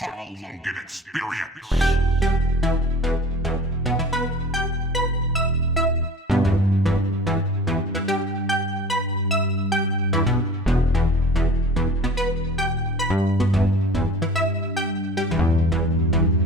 Paul Logan experience.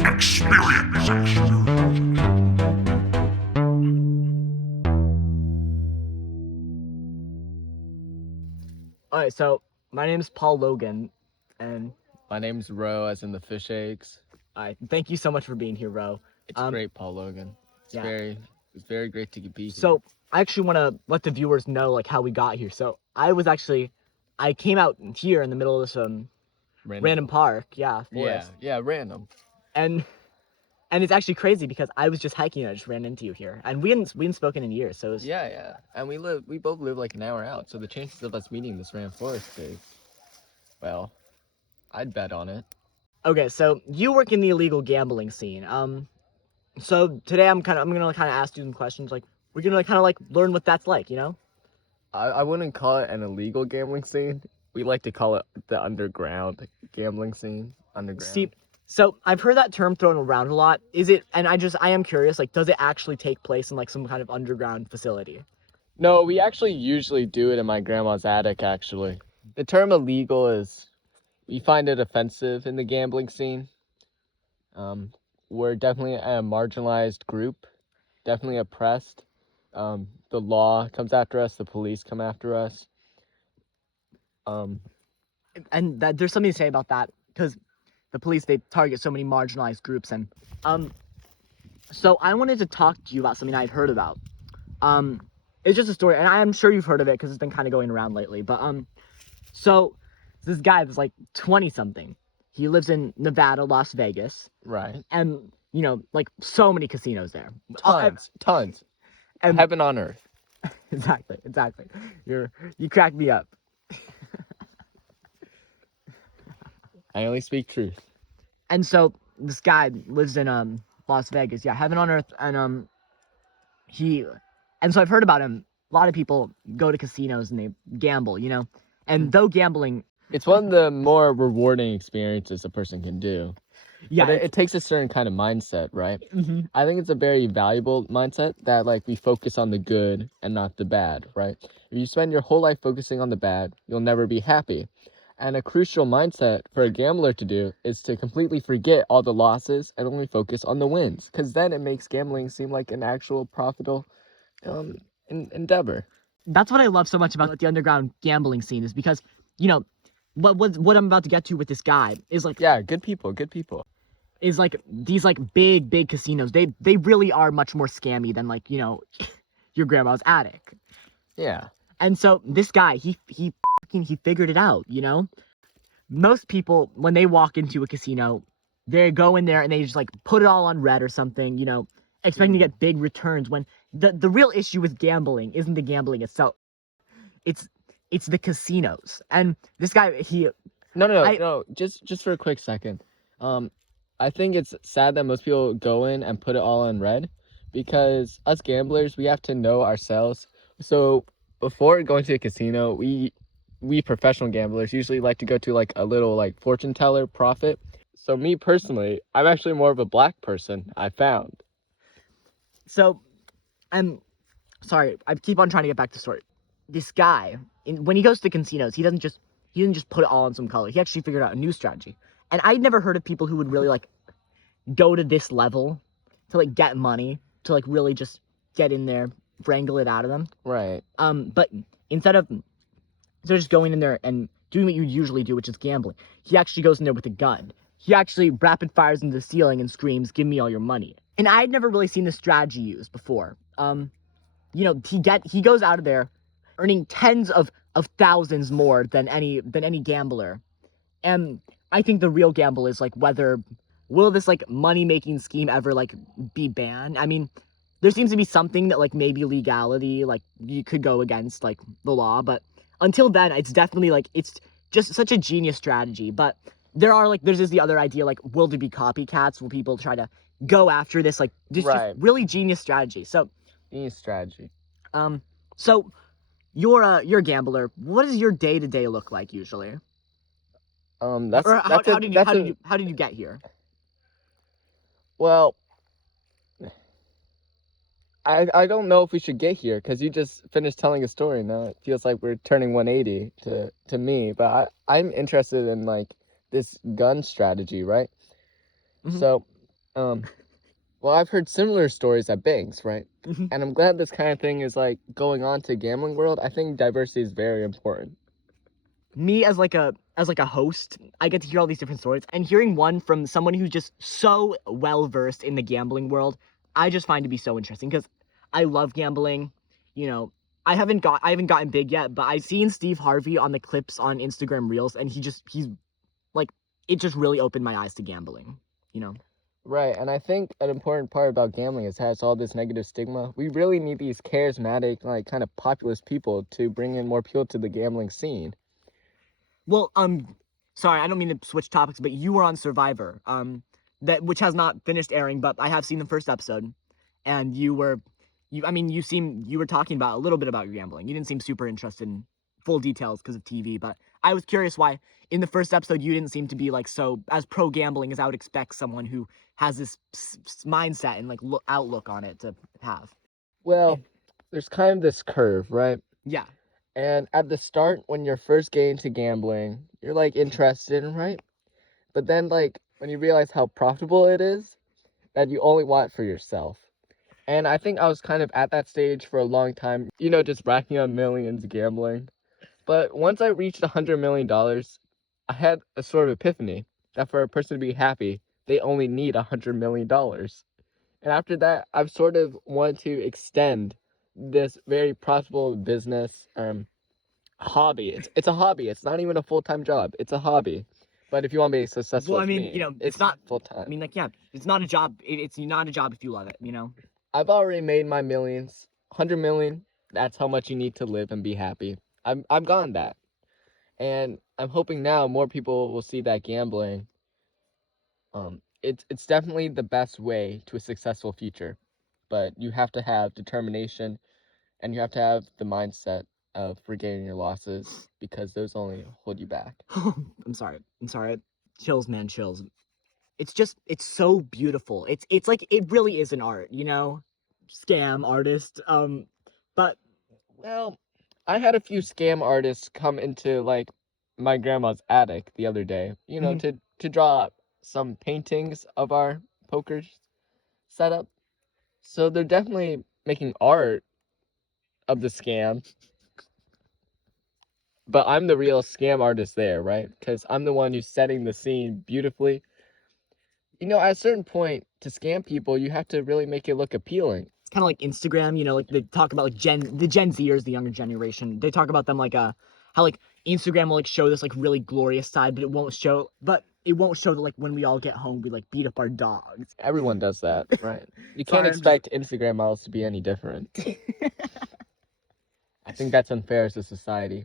Experience. All right, so my name is Paul Logan, and My name's Ro, as in the fish eggs. thank you so much for being here, Ro. It's great, Paul Logan. It's yeah. very great to be here. So I actually want to let the viewers know like how we got here. So I came out here in the middle of this random park, forest. Yeah, random. and it's actually crazy because I was just hiking and I just ran into you here, and we hadn't spoken in years, so it was, Yeah. And we both live like an hour out, so the chances of us meeting this random forest is, well, I'd bet on it. Okay, so you work in the illegal gambling scene. So today I'm gonna kind of ask you some questions. Like we're gonna learn what that's like, you know? I wouldn't call it an illegal gambling scene. We like to call it the underground gambling scene. Underground. See, so I've heard that term thrown around a lot. Is it? And I am curious. Like, does it actually take place in like some kind of underground facility? No, we actually usually do it in my grandma's attic, actually. The term illegal is, we find it offensive in the gambling scene. We're definitely a marginalized group, definitely oppressed. The law comes after us, the police come after us. And that there's something to say about that because the police, they target so many marginalized groups. And so I wanted to talk to you about something I'd heard about. It's just a story, and I'm sure you've heard of it because it's been kind of going around lately. But so this guy that's like 20 something. He lives in Nevada, Las Vegas. Right. And you know, like so many casinos there. Tons. And heaven on earth. Exactly. You crack me up. I only speak truth. And so this guy lives in Las Vegas. Yeah, heaven on earth. And so I've heard about him. A lot of people go to casinos and they gamble, you know. And though gambling, it's one of the more rewarding experiences a person can do. Yeah, but it takes a certain kind of mindset, right? Mm-hmm. I think it's a very valuable mindset that like we focus on the good and not the bad, right? If you spend your whole life focusing on the bad, you'll never be happy. And a crucial mindset for a gambler to do is to completely forget all the losses and only focus on the wins, because then it makes gambling seem like an actual profitable endeavor. That's what I love so much about the underground gambling scene, is because, you know, what I'm about to get to with this guy is like, yeah, good people. Is like these like big casinos. They really are much more scammy than like, you know, your grandma's attic. Yeah. And so this guy, he figured it out, you know? Most people, when they walk into a casino, they go in there and they just like put it all on red or something, you know, expecting to get big returns, when the real issue with gambling isn't the gambling itself. It's the casinos. And this guy, No, just for a quick second. I think it's sad that most people go in and put it all in red, because us gamblers, we have to know ourselves. So before going to a casino, we professional gamblers usually like to go to like a little like fortune teller prophet. So me personally, I'm actually more of a black person, I found. So, I'm sorry, I keep on trying to get back to the story. This guy, when he goes to casinos, he didn't just put it all in some color. He actually figured out a new strategy. And I'd never heard of people who would really like go to this level to like get money, to like really just get in there, wrangle it out of them. Right. But instead of just going in there and doing what you usually do, which is gambling, he actually goes in there with a gun. He actually rapid fires into the ceiling and screams, "Give me all your money." And I'd never really seen this strategy used before. You know, he goes out of there earning tens of thousands more than any gambler. And I think the real gamble is like, will this like money-making scheme ever like be banned? I mean, there seems to be something that like maybe legality, like you could go against like the law, but until then, it's definitely like, it's just such a genius strategy. But there's just the other idea, like, will there be copycats? Will people try to go after this like just really genius strategy? So genius strategy. So you're a gambler. What does your day-to-day look like usually? That's Or that's a that's a how did you get here? well, I don't know if we should get here because you just finished telling a story. Now it feels like we're turning 180 to me, but I'm interested in like this gun strategy, right? Mhm. So, um, well, I've heard similar stories at banks, right? Mhm. And I'm glad this kind of thing is like going on to gambling world. I think diversity is very important. Me as like a host, I get to hear all these different stories, and hearing one from someone who's just so well versed in the gambling world, I just find to be so interesting because I love gambling. You know, I haven't gotten big yet, but I've seen Steve Harvey on the clips on Instagram Reels, and he's like, it just really opened my eyes to gambling. You know. Right, and I think an important part about gambling is has all this negative stigma. We really need these charismatic, like kind of populist people to bring in more people to the gambling scene. Well, sorry, I don't mean to switch topics, but you were on Survivor, that which has not finished airing, but I have seen the first episode, and I mean, you were talking about a little bit about your gambling. You didn't seem super interested in full details because of TV, but I was curious why in the first episode you didn't seem to be like so as pro gambling as I would expect someone who has this mindset and like outlook on it to have. Well, there's kind of this curve, right? Yeah. And at the start, when you're first getting into gambling, you're like interested, right? But then, like, when you realize how profitable it is, that you only want it for yourself. And I think I was kind of at that stage for a long time, just racking up millions gambling. But once I reached $100 million, I had a sort of epiphany that for a person to be happy, they only need $100 million. And after that, I've sort of wanted to extend this very profitable business hobby. It's a hobby. It's not even a full-time job. It's a hobby. But if you want to be successful Well, I as mean, me, it's not full-time. I mean, like, yeah, it's not a job. It's not a job if you love it, you know? I've already made my millions. 100 million, that's how much you need to live and be happy. I've gotten that. And I'm hoping now more people will see that gambling it's definitely the best way to a successful future. But you have to have determination and you have to have the mindset of forgetting your losses because those only hold you back. I'm sorry. I'm sorry. Chills, man, chills. It's so beautiful. It's like it really is an art, you know? Scam artist. But Well, I had a few scam artists come into like my grandma's attic the other day, mhm. to draw some paintings of our poker setup. So they're definitely making art of the scam, but I'm the real scam artist there, right? Because I'm the one who's setting the scene beautifully. At a certain point, to scam people, you have to really make it look appealing. It's kind of like Instagram, you know, like they talk about like the Gen Zers, the younger generation. They talk about them like how like Instagram will like show this like really glorious side, but it won't show that like when we all get home we like beat up our dogs. Everyone does that, right? You can't Sorry, I'm just expect Instagram models to be any different. I think that's unfair as a society.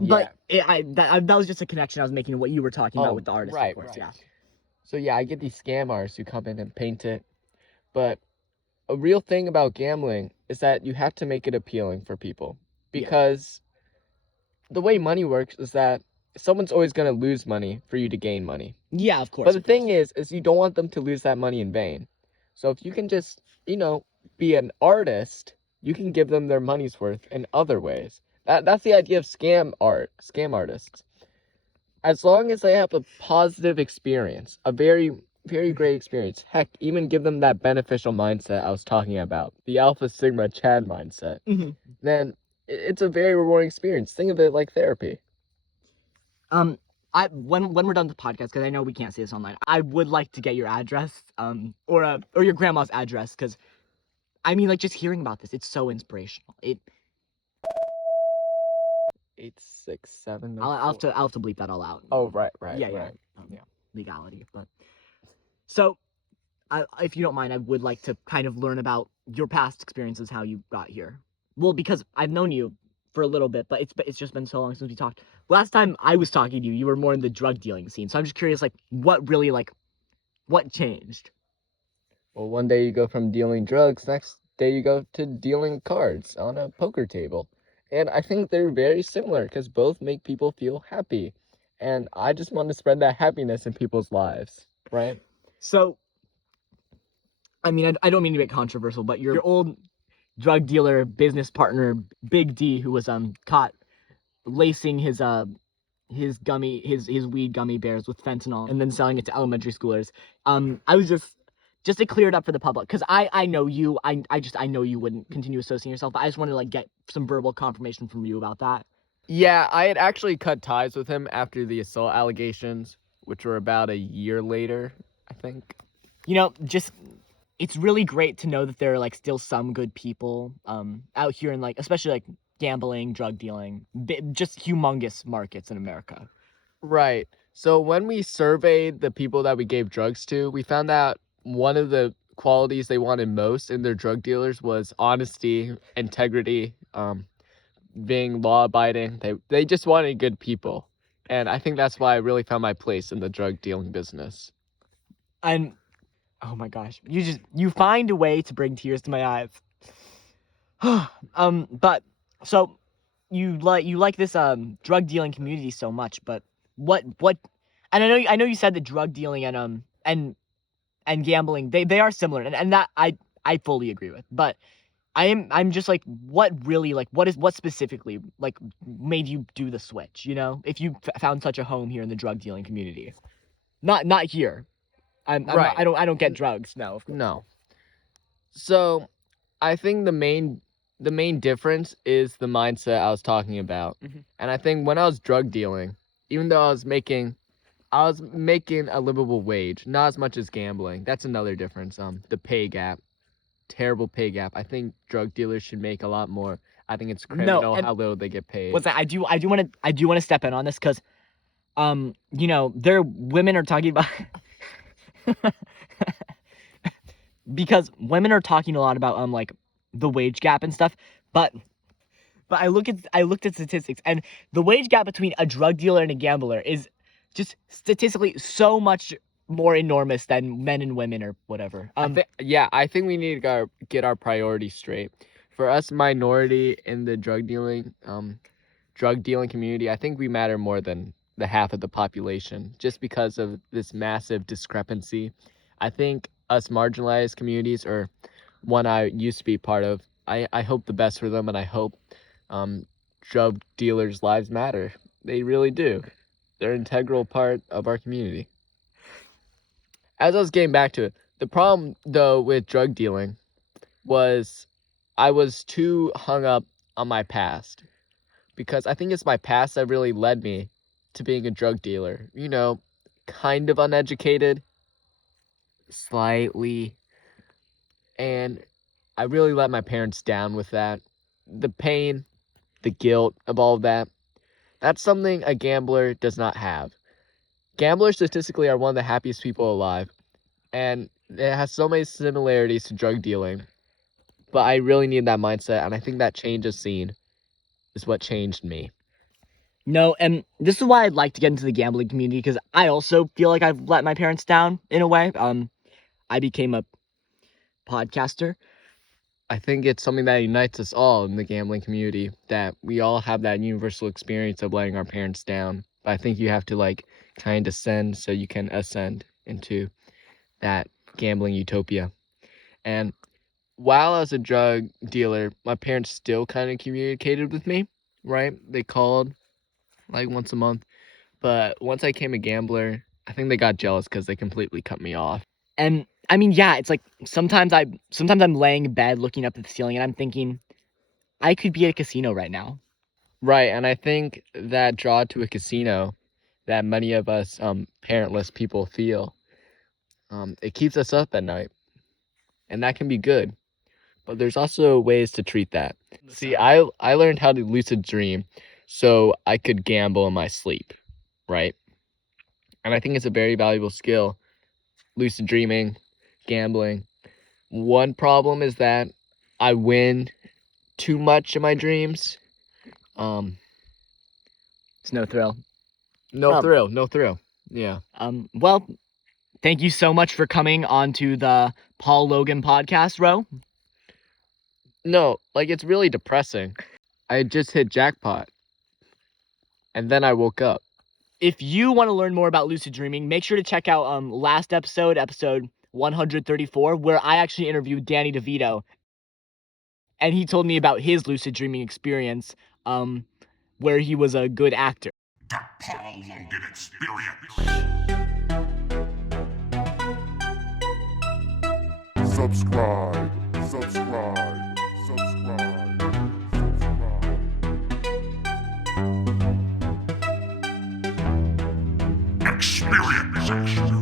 But yeah. That was just a connection I was making to what you were talking about Oh, with the artist, right, of course. right. Yeah. So yeah, I get these scam artists who come in and paint it. But a real thing about gambling is that you have to make it appealing for people. Yeah. Because the way money works is that someone's always going to lose money for you to gain money. Yeah, of course. But the thing is you don't want them to lose that money in vain. So if you can just, be an artist, you can give them their money's worth in other ways. That's the idea of scam artists. As long as they have a positive experience, a very, very great experience, heck, even give them that beneficial mindset I was talking about, the Alpha Sigma Chad mindset, Mhm. then it's a very rewarding experience. Think of it like therapy. When we're done with the podcast, because I know we can't see this online, I would like to get your address, or your grandma's address, because I mean, like just hearing about this, it's so inspirational. 867. I'll have to bleep that all out. Oh, right. Yeah. Yeah. Legality, but so if you don't mind, I would like to kind of learn about your past experiences, how you got here. Well, because I've known you for a little bit, but it's just been so long since we talked. Last time I was talking to you, you were more in the drug dealing scene. So I'm just curious, like, what changed? Well, one day you go from dealing drugs, next day you go to dealing cards on a poker table. And I think they're very similar because both make people feel happy. And I just want to spread that happiness in people's lives, right? So, I mean, I don't mean to get controversial, but your old drug dealer business partner, Big D, who was caught lacing his weed gummy bears with fentanyl and then selling it to elementary schoolers. I was just to clear it up for the public, because I know you. I know you wouldn't continue associating yourself, but I just wanted to like get some verbal confirmation from you about that. Yeah, I had actually cut ties with him after the assault allegations, which were about a year later, I think. You know, just it's really great to know that there are like still some good people out here in like, especially like gambling, drug dealing, just humongous markets in America. Right. So when we surveyed the people that we gave drugs to, we found out one of the qualities they wanted most in their drug dealers was honesty, integrity, being law abiding. They just wanted good people. And I think that's why I really found my place in the drug dealing business. And oh my gosh, you find a way to bring tears to my eyes. But so you like this drug dealing community so much, but what and I know you said that drug dealing and gambling they are similar, and that I fully agree with. But I'm just like, what really, like, what specifically like made you do the switch, you know, if you found such a home here in the drug dealing community? Not here. I'm Right. not, I don't get drugs, no, of course. No. So I think the main difference is the mindset I was talking about. Mhm. And I think when I was drug dealing, even though I was making a livable wage, not as much as gambling. That's another difference. The pay gap, terrible pay gap. I think drug dealers should make a lot more. I think it's criminal and how little they get paid. what's that? I do want to step in on this, because you know, there women are talking about because women are talking a lot about like the wage gap and stuff, but I looked at statistics, and the wage gap between a drug dealer and a gambler is just statistically so much more enormous than men and women or whatever. I think we need to get our priorities straight. For us, minority in the drug dealing community, I think we matter more than the half of the population, just because of this massive discrepancy. I think us marginalized communities, or one I used to be part of, I hope the best for them, and I hope drug dealers' lives matter. They really do. They're an integral part of our community. As I was getting back to it, the problem though with drug dealing was I was too hung up on my past, because I think it's my past that really led me to being a drug dealer. You know, kind of uneducated, slightly, and I really let my parents down with that. The pain, the guilt of all of that, that's something a gambler does not have. Gamblers statistically are one of the happiest people alive, and it has so many similarities to drug dealing. But I really need that mindset, and I think that change of scene is what changed me. No, and this is why I'd like to get into the gambling community, because I also feel like I've let my parents down in a way. I became a podcaster. I think it's something that unites us all in the gambling community, that we all have that universal experience of letting our parents down. But I think you have to like kind of descend so you can ascend into that gambling utopia. And while I was a drug dealer, my parents still kind of communicated with me, right? They called like once a month. But once I became a gambler, I think they got jealous because they completely cut me off. And I mean, yeah, it's like sometimes I'm laying in bed looking up at the ceiling, and I'm thinking I could be at a casino right now. Right, and I think that draw to a casino that many of us parentless people feel, it keeps us up at night, and that can be good. But there's also ways to treat that. See, I learned how to lucid dream so I could gamble in my sleep, right? And I think it's a very valuable skill, lucid dreaming, gambling. One problem is that I win too much in my dreams. It's no thrill. No thrill. Yeah. Well, thank you so much for coming on to the Paul Logan podcast, Ro. No, like it's really depressing. I just hit jackpot. And then I woke up. If you want to learn more about lucid dreaming, make sure to check out last episode 134, where I actually interviewed Danny DeVito, and he told me about his lucid dreaming experience, where he was a good actor. The Paul Logan Experience. Subscribe, subscribe, subscribe, subscribe. Experience.